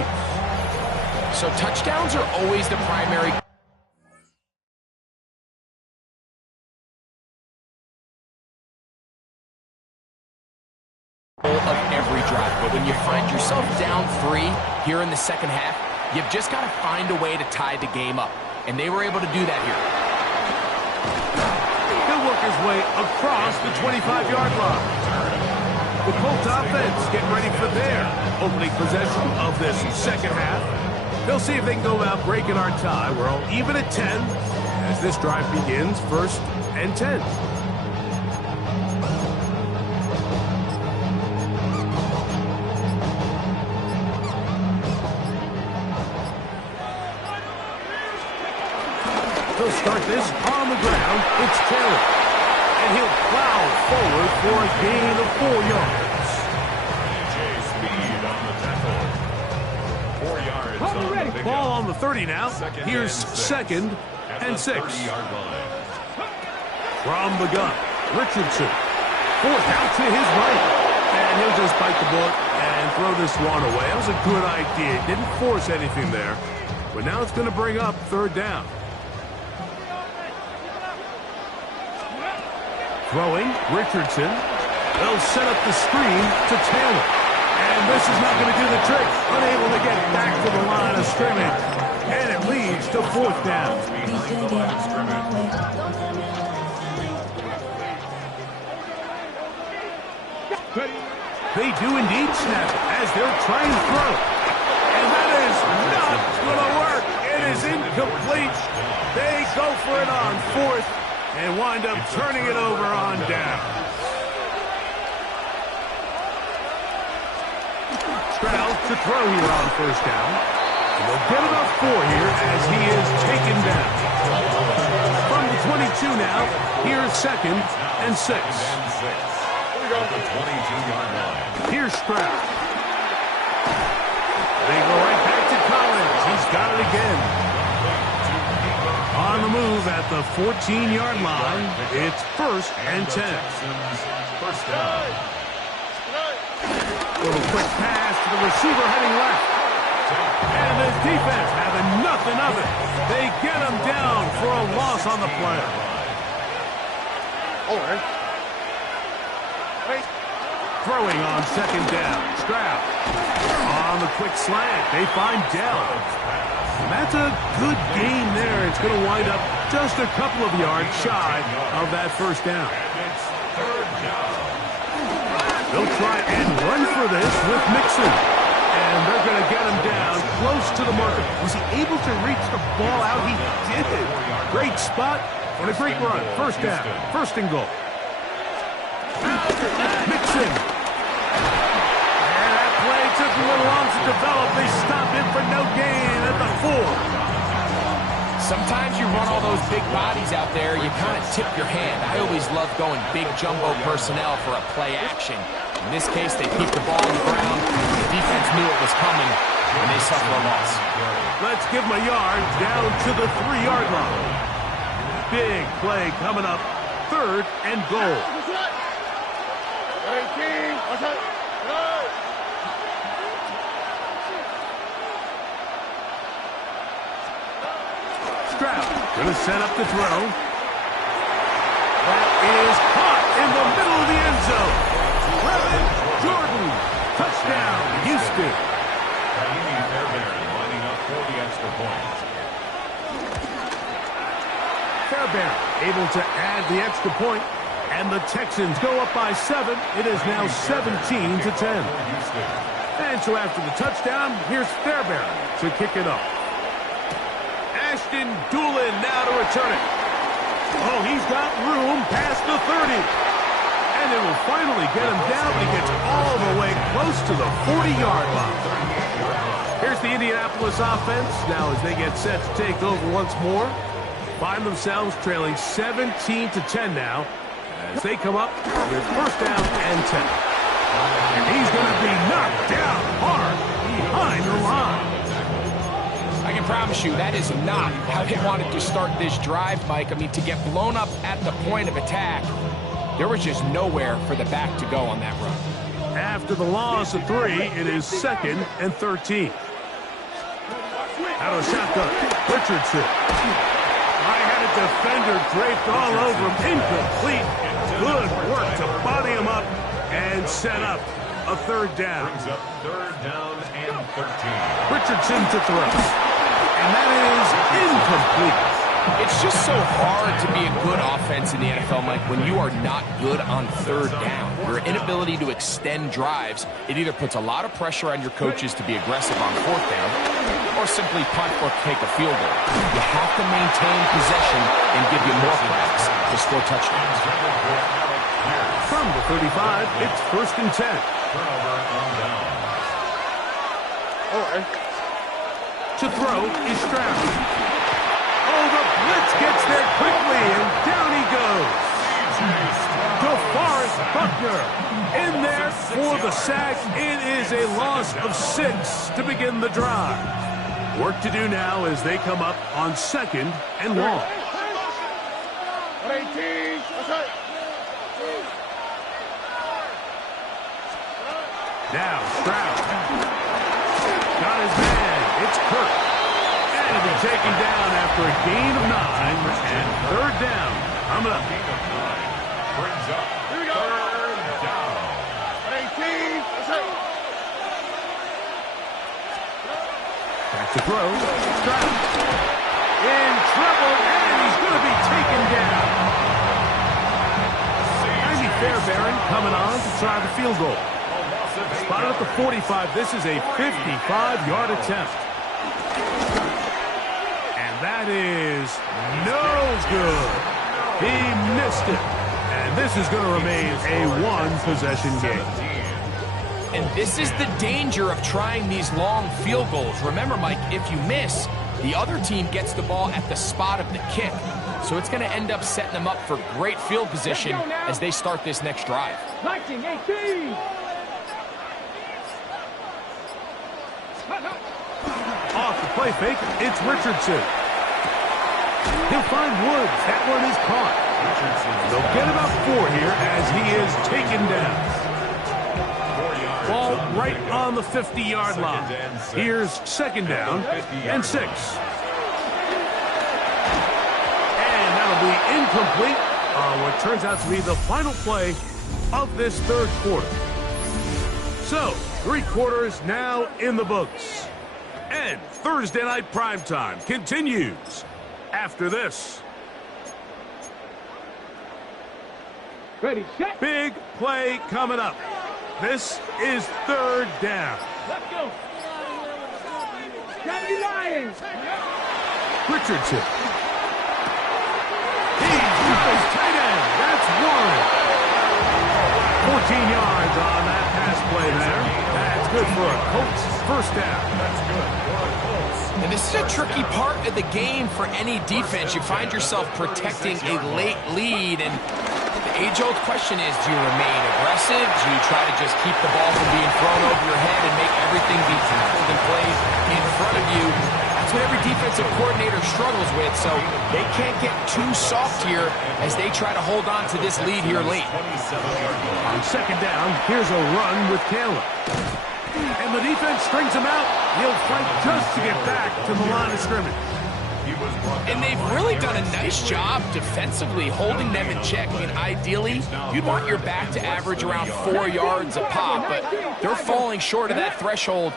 apiece. So touchdowns are always the primary goal of every drive. But when you find yourself down 3 here in the second half, you've just got to find a way to tie the game up. And they were able to do that here. He'll work his way across the 25-yard line. The Colts offense getting ready for their opening possession of this second half. They'll see if they can go about breaking our tie. We're all even at 10 as this drive begins, 1st and 10. He'll start this on the ground. It's Taylor. And he'll plow forward for a gain of 4 yards. Speed on the tackle. 4 yards on the pickup. Ball on the 30 now. Here's 2nd and 6. From the gun, Richardson. 4th out to his right. And he'll just bite the bullet and throw this one away. That was a good idea. Didn't force anything there. But now it's going to bring up 3rd down. Throwing, Richardson. They'll set up the screen to Taylor. And this is not going to do the trick. Unable to get back to the line of scrimmage. And it leads to 4th down. They do indeed snap as they're trying to throw. And that is not going to work. It is incomplete. They go for it on 4th. And wind up turning it over on down. Stroud to throw here on 1st down. And they'll get enough 4 here as he is taken down. From the 22 now, here's 2nd and 6. Here's Stroud. They go right back to Collins. He's got it again. On the move at the 14-yard line, it's 1st and 10. First down. Little quick pass to the receiver heading left. And the defense having nothing of it. They get him down for a loss on the play. Throwing on 2nd down. Stroud. On the quick slant, they find Dell. That's a good game there. It's going to wind up just a couple of yards shy of that 1st down. They'll try and run for this with Mixon. And they're going to get him down close to the marker. Was he able to reach the ball out? He did it. Great spot and a great run. 1st down. 1st and goal. Mixon. Took a little long to develop. They stopped him for no gain at the 4. Sometimes you run all those big bodies out there, you kind of tip your hand. I always love going big jumbo personnel for a play action. In this case, they keep the ball on the ground. The defense knew it was coming, and they suffer a loss. Let's give them a yard down to the 3-yard line. Big play coming up. 3rd and goal. Stroud going to set up the throw. That is caught in the middle of the end zone. Jordan, touchdown, Houston. Lining up for the extra point. Fairbairn able to add the extra point, and the Texans go up by 7. It is now 17-10. And so after the touchdown, here's Fairbairn to kick it up. Ashton Doolin now to return it. Oh, he's got room past the 30. And it will finally get him down, but he gets all the way close to the 40-yard line. Here's the Indianapolis offense. Now as they get set to take over once more, find themselves trailing 17-10 now as they come up with 1st down and 10. And he's going to be knocked down hard behind the line. I can promise you that is not how they wanted to start this drive, Mike. I mean, to get blown up at the point of attack, there was just nowhere for the back to go on that run. After the loss of 3, it is 2nd and 13. Out of shotgun, Richardson. I had a defender draped all over him. Incomplete. Good work to body him up and set up a third down. Brings up third down and 13. Richardson to throw. And that is incomplete. It's just so hard to be a good offense in the NFL, Mike, when you are not good on third down. Your inability to extend drives, it either puts a lot of pressure on your coaches to be aggressive on fourth down or simply punt or take a field goal. You have to maintain possession and give you more cracks to score touchdowns. From the 35, it's 1st and 10. Turnover on down. To throw is Stroud. Oh, the blitz gets there quickly, and down he goes. DeForest Buckner in there for the sack. It is a loss of 6 to begin the drive. Work to do now as they come up on 2nd and long. Now Stroud. Got his man. It's Kirk. And he'll be taken down after a gain of 9 and third down. Coming up. Gain of 9 brings up third down. Back to throw. Stroud. In trouble, and he's going to be taken down. Andy Fairbairn coming on to try the field goal. Spotted at the 45. This is a 55-yard attempt. And that is no good. He missed it. And this is going to remain a one-possession game. And this is the danger of trying these long field goals. Remember, Mike, if you miss, the other team gets the ball at the spot of the kick. So it's going to end up setting them up for great field position as they start this next drive. 19-18. Off the play fake, it's Richardson. He'll find Woods. That one is caught. They'll get about 4 here as he is taken down. Ball right on the 50-yard line. Here's 2nd down and 6. And that'll be incomplete on what turns out to be the final play of this third quarter. So, 3 quarters now in the books. And Thursday Night Primetime continues after this. Ready, set. Big play coming up. This is 3rd down. Let's go. Gravity Lions. Richardson. He's with his tight end. That's 1. 14 yards on that pass play there. That's good for a Colts 1st down. That's good for a Colts. And this is a tricky part of the game for any defense. You find yourself protecting a late lead, and the age-old question is, do you remain aggressive? Do you try to just keep the ball from being thrown over your head and make everything be tackled and played in front of you? That's what every defensive coordinator struggles with, so they can't get too soft here as they try to hold on to this lead here late. On 2nd down, here's a run with Caleb. And the defense strings him out. He'll fight just to get back to the line of scrimmage. And they've really done a nice job defensively holding them in check. I mean, ideally, you'd want your back to average around 4 yards a pop, but they're falling short of that threshold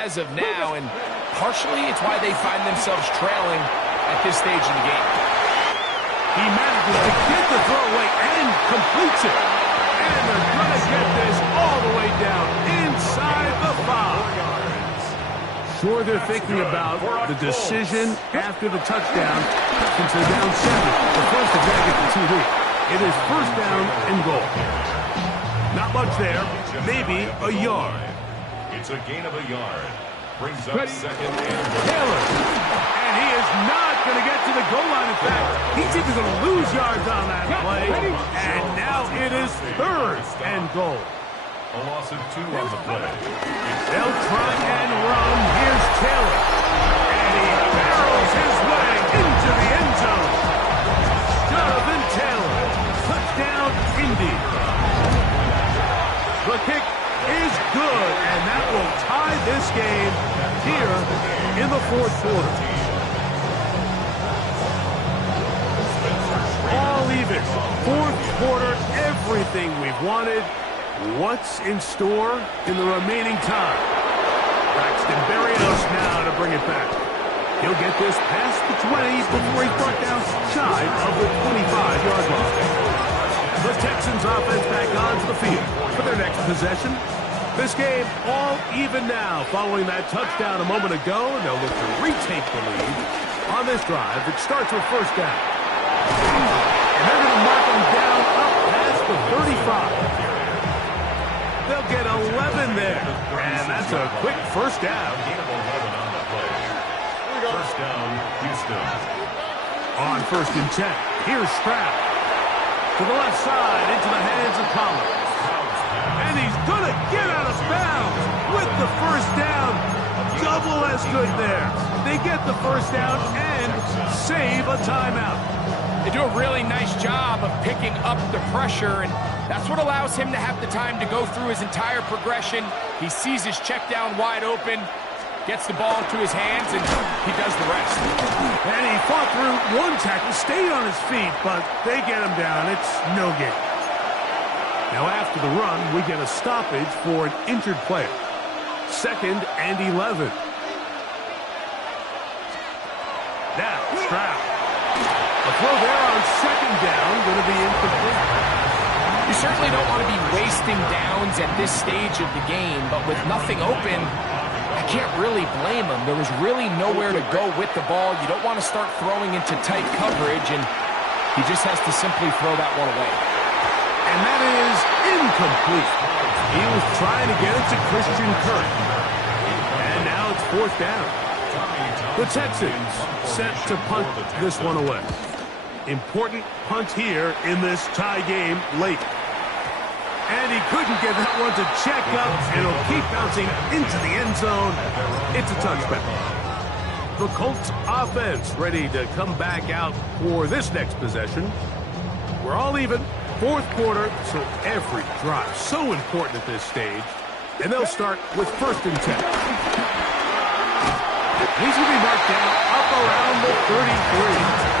as of now, and partially it's why they find themselves trailing at this stage in the game. He manages to get the throw away and completes it. And they're going to get this all the way down inside the 5. Sure, they're thinking about the decision after the touchdown since they're down 7. The first is going to get the TD. It is 1st down and goal. Not much there, maybe a yard. It's a gain of a yard. Brings up 2nd and goal. Taylor. And he is not going to get to the goal line. In fact, he's even going to lose yards on that play. And now it is 3rd and goal. A loss of 2 on the play. They'll try and run. Here's Taylor. And he barrels his way into the end zone. Jonathan Taylor. Touchdown, Indy. The kick is good, and that will tie this game here in the fourth quarter. All even. Fourth quarter, everything we've wanted. What's in store in the remaining time? Braxton Berrios now to bring it back. He'll get this past the 20 before he's brought down shy of the 25-yard line. The Texans offense back onto the field for their next possession. This game all even now following that touchdown a moment ago, and they'll look to retake the lead on this drive. It starts with first down. And they're going to mark them down up past the 35. They'll get 11 there, and that's a quick first down. First down, Houston. On first and 10, here's Stroud. To the left side, into the hands of Collins. And he's going to get out of bounds with the first down. Double as good there. They get the first down and save a timeout. They do a really nice job of picking up the pressure, and that's what allows him to have the time to go through his entire progression. He sees his check down wide open, gets the ball into his hands, and he does the rest. And he fought through one tackle, stayed on his feet, but they get him down. It's no gain. Now after the run, we get a stoppage for an injured player. 2nd and 11. Now, Stroud. A throw there on 2nd down, going to be incomplete. You certainly don't want to be wasting downs at this stage of the game, but with nothing open, I can't really blame him. There was really nowhere to go with the ball. You don't want to start throwing into tight coverage, and he just has to simply throw that one away. And that is incomplete. He was trying to get it to Christian Kirk. And now it's fourth down. The Texans set to punt this one away. Important punt here in this tie game late. And he couldn't get that one to check up, and it'll keep bouncing into the end zone. It's a touchback. The Colts offense ready to come back out for this next possession. We're all even. Fourth quarter, so every drive so important at this stage. And they'll start with first and 10. He's going to be marked down up around the 33.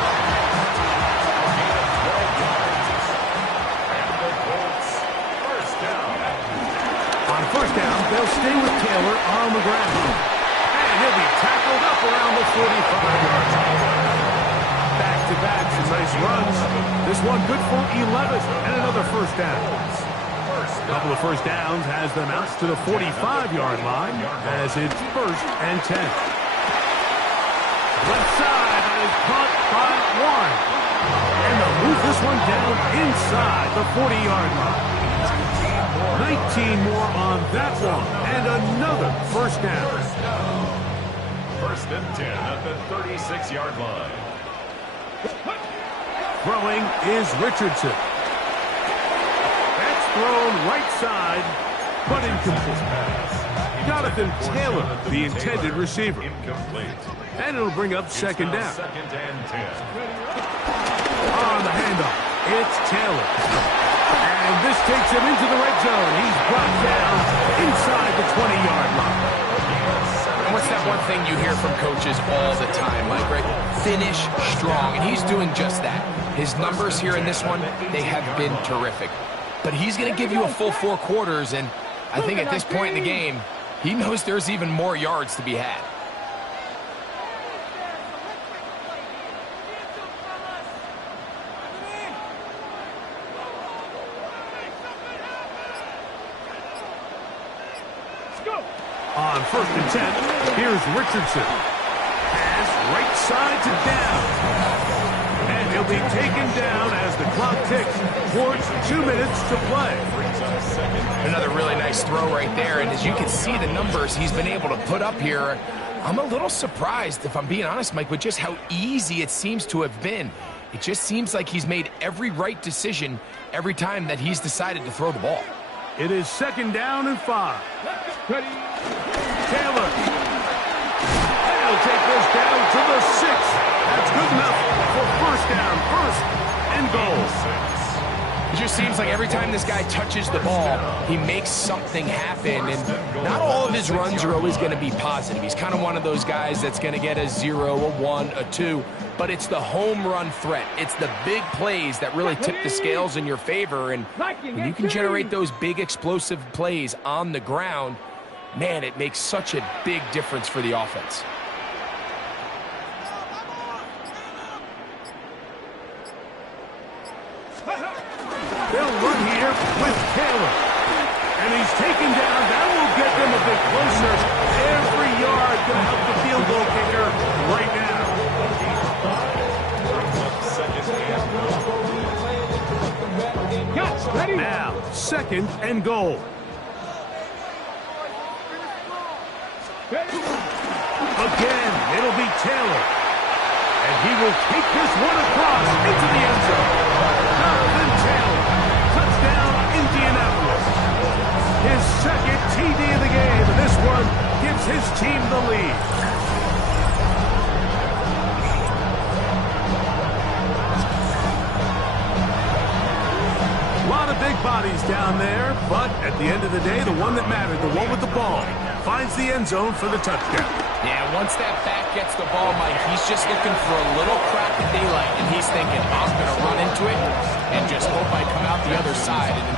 First down, they'll stay with Taylor on the ground. And he'll be tackled up around the 45-yard line. Back-to-back, some nice runs. This one good for 11 and another first down. A couple of first downs has them out to the 45-yard line as it's first and 10. Left side, that is caught by one. And they'll move this one down inside the 40-yard line. 19 more on that one, and another first down. First and 10 at the 36-yard line. Throwing is Richardson. That's thrown right side, but incomplete. Jonathan Taylor, the intended receiver. Incomplete. And it'll bring up second down. Second and 10. On the handoff, it's Taylor. And this takes him into the red zone. He's brought down inside the 20-yard line. And what's that one thing you hear from coaches all the time, Mike, right? Finish strong, and he's doing just that. His numbers here in this one, they have been terrific. But he's going to give you a full 4 quarters, and I think at this point in the game, he knows there's even more yards to be had. On first and 10, here's Richardson. Pass right side to down. And he'll be taken down as the clock ticks towards 2 minutes to play. Another really nice throw right there, and as you can see the numbers he's been able to put up here, I'm a little surprised, if I'm being honest, Mike, with just how easy it seems to have been. It just seems like he's made every right decision every time that he's decided to throw the ball. It is second down and 5. Ready. Taylor. They'll take this down to the 6. That's good enough for first down, first and goal. It just seems like every time this guy touches the ball, he makes something happen, and not all of his runs are always going to be positive. He's kind of one of those guys that's going to get a 0, a 1, a 2, but it's the home run threat. It's the big plays that really tip the scales in your favor, and when you can generate those big explosive plays on the ground, man, it makes such a big difference for the offense. They'll run here with Taylor. And he's taken down. That will get them a bit closer. Every yard going to help the field goal kicker right now. Now, 2nd and goal. Again, it'll be Taylor. And he will take this one across into the end zone. Jonathan Taylor. Touchdown, Indianapolis. His 2nd TD of the game, and this one gives his team the lead. A lot of big bodies down there, but at the end of the day, the one that mattered, the one with the ball, finds the end zone for the touchdown. Yeah, once that back gets the ball, Mike, he's just looking for a little crack of daylight, and he's thinking, I'm going to run into it and just hope I come out the other side. And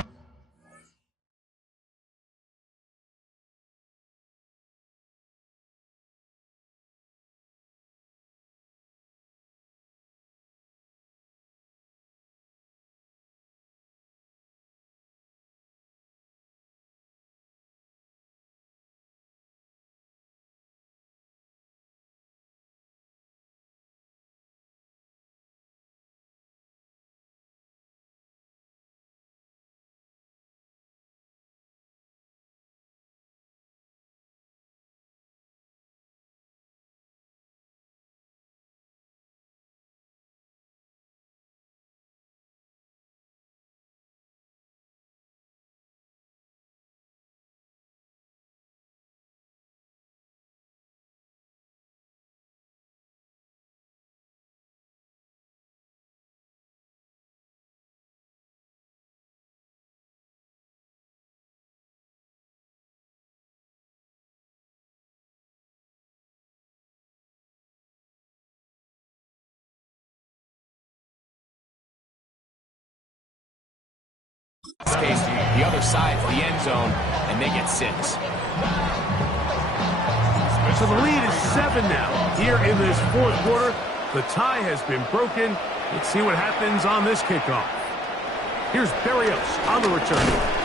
in this case, the other side's the end zone, and they get 6. So the lead is 7 now. Here in this 4th quarter, the tie has been broken. Let's see what happens on this kickoff. Here's Berrios on the return.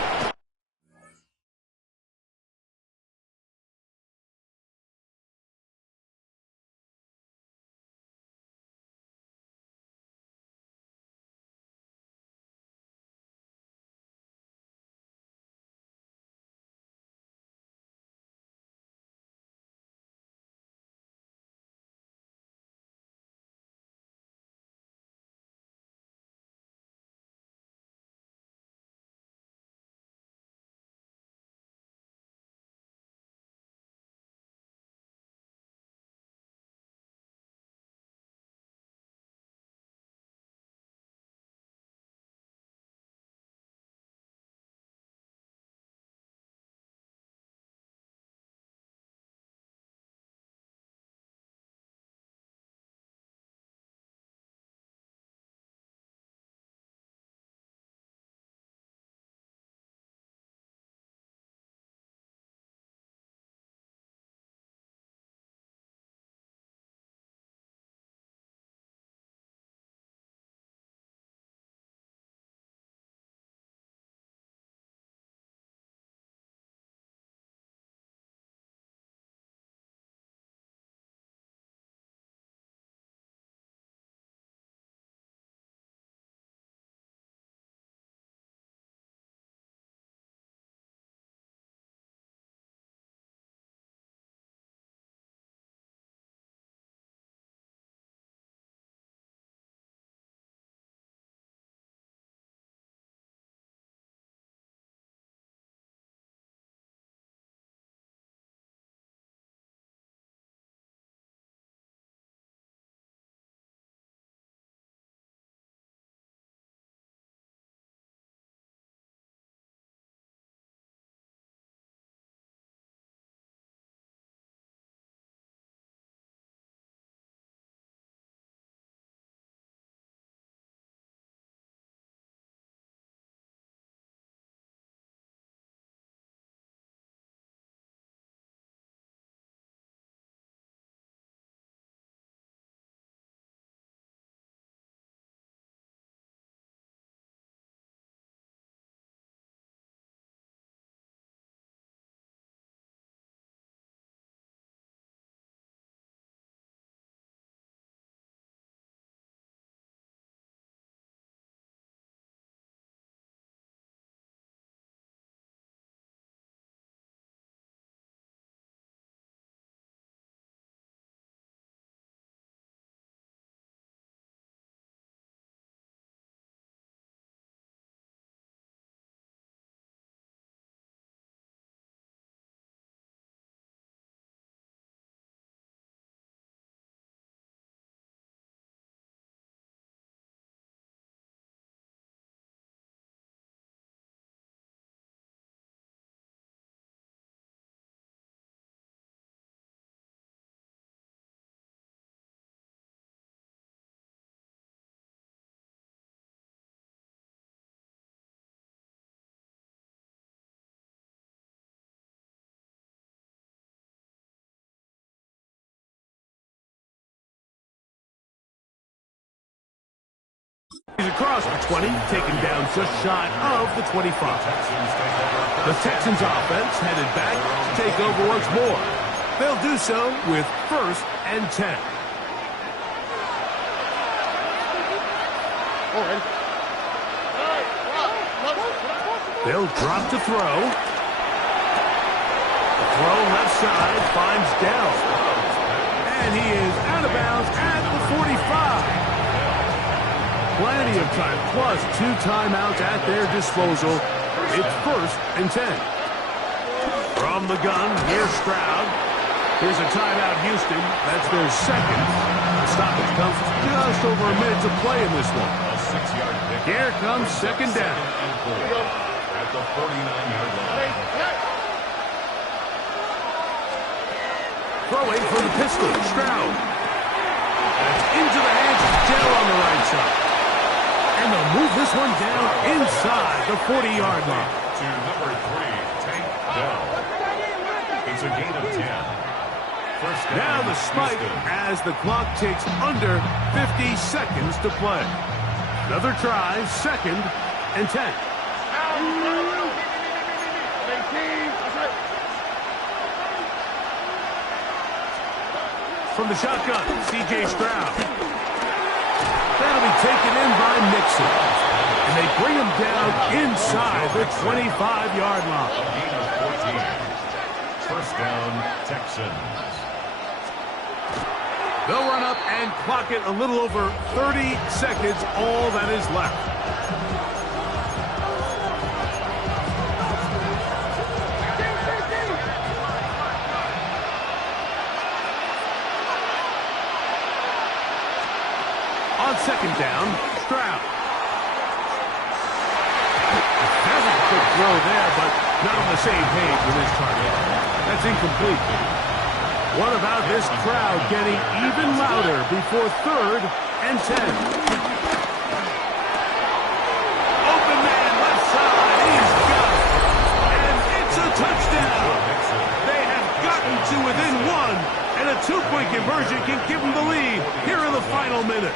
He's across the 20, taken down just shy of the 25. The Texans offense headed back to take over once more. They'll do so with 1st and 10. They'll drop to throw. The throw left side finds Dell. And he is out of bounds at the 45. Plenty of time, plus 2 timeouts at their disposal. It's 1st and 10. From the gun, here's Stroud. Here's a timeout, Houston. That's their second. The stoppage comes just over a minute to play in this one. A 6-yard pick. Here comes 2nd down. At the 49-yard line. Throwing for the pistol, Stroud. That's into the hands of Dell on the right side. And they'll move this one down inside the 40-yard line. To number 3, Tank Dell. It's a gain of 10. First down, Now the spike as the clock ticks under 50 seconds to play. Another try, 2nd and 10. From the shotgun, C.J. Stroud. That'll be taken in by Mixon. And they bring him down inside the 25-yard line. A gain of 14. First down, Texans. They'll run up and clock it a little over 30 seconds, all that is left. On 2nd down, Stroud. Very good throw there, but not on the same page with his target. That's incomplete. What about this crowd getting even louder before 3rd and 10? Open man, left side, he's got it. And it's a touchdown. They have gotten to within 1, and a 2-point conversion can give them the lead here in the final minute.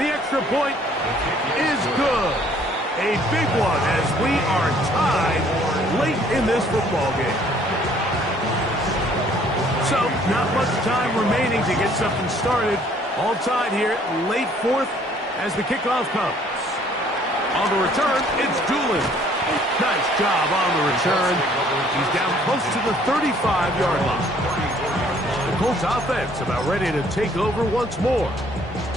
The extra point is good. A big one as we are tied late in this football game. So, not much time remaining to get something started. All tied here, late 4th as the kickoff comes. On the return, it's Doolin. Nice job on the return. He's down close to the 35-yard line. The Colts offense about ready to take over once more.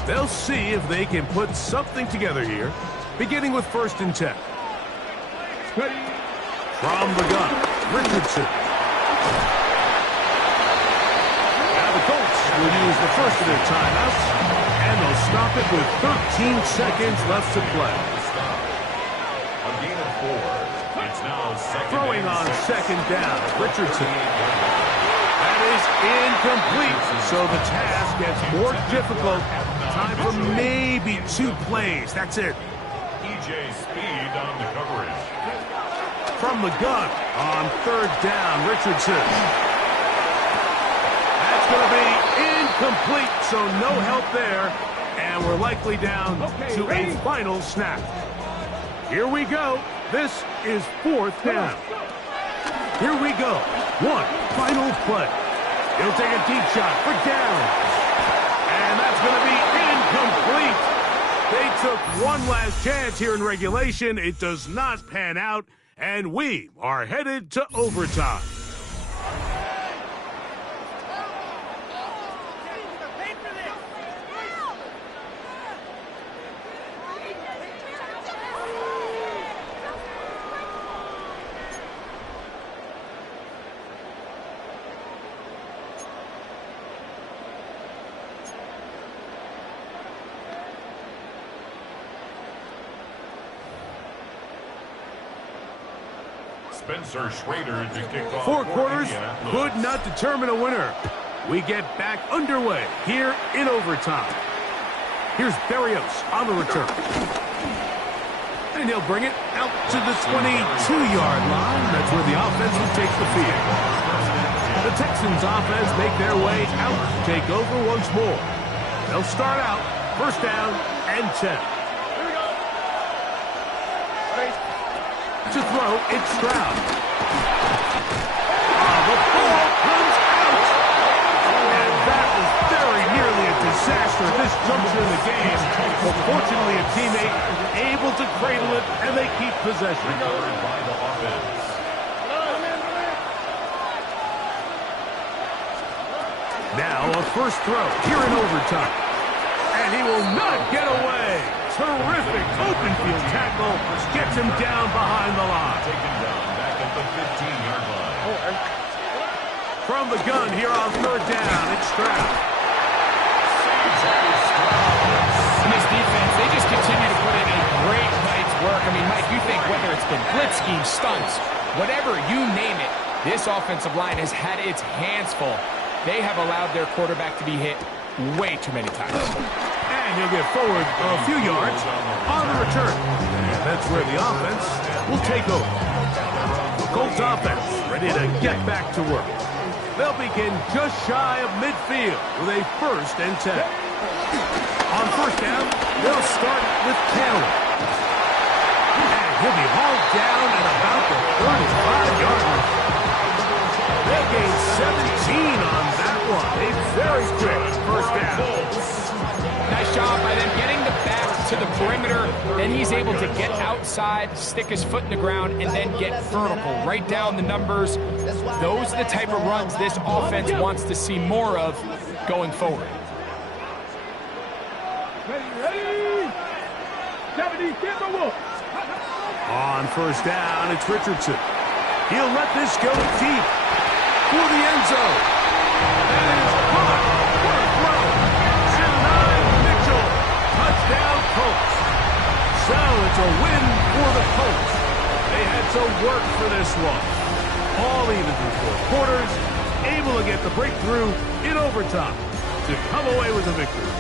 They'll see if they can put something together here, beginning with 1st and 10. From the gun, Richardson. Will use the first of their timeouts, and they'll stop it with 13 seconds left to play. A gain of 4. It's now 2nd. Throwing on 2nd down, Richardson. That is incomplete, so the task gets more difficult. Time for maybe 2 plays. That's it. EJ Speed on the coverage. From the gun on 3rd down, Richardson. That's going to be incomplete, so no help there. And we're likely down to a final snap. Here we go. This is 4th down. Here we go. 1 final play. He'll take a deep shot for down. And that's going to be incomplete. They took one last chance here in regulation. It does not pan out, and we are headed to overtime. Spencer Schrader to kick off. 4 quarters could not determine a winner. We get back underway here in overtime. Here's Berrios on the return. And he'll bring it out to the 22-yard line. That's where the offense will take the field. The Texans offense make their way out to take over once more. They'll start out 1st down and 10. To throw, it's Stroud. The ball comes out. And that was very nearly a disaster at this juncture in the game. But fortunately, a teammate able to cradle it, and they keep possession. Recovered by the offense. Now a first throw here in overtime. And he will not get away. Terrific open field tackle. Gets him down behind the line. Taken down back at the 15-yard line. From the gun here on third down, it's Stroud. In this defense, they just continue to put in a great night's work. I mean, Mike, you think whether it's been blitz schemes, stunts, whatever you name it, this offensive line has had its hands full. They have allowed their quarterback to be hit way too many times. And he'll get forward a few yards on the return. And that's where the offense will take over. The Colts offense ready to get back to work. They'll begin just shy of midfield with a 1st and 10. On first down, they'll start with Callaway. And he'll be hauled down at about the 35-yard line. They'll gain 17 on that one. A very quick first down. Nice job by them getting the back to the perimeter. Then he's able to get outside, stick his foot in the ground, and then get vertical. Right down the numbers. Those are the type of runs this offense wants to see more of going forward. Ready. 70, get the wolf. On first down, it's Richardson. He'll let this go deep for the end zone. That is caught. What a throw. And Mitchell. Touchdown, Colts. So it's a win for the Colts. They had to work for this one. All even through 4 quarters. Able to get the breakthrough in overtime to come away with a victory.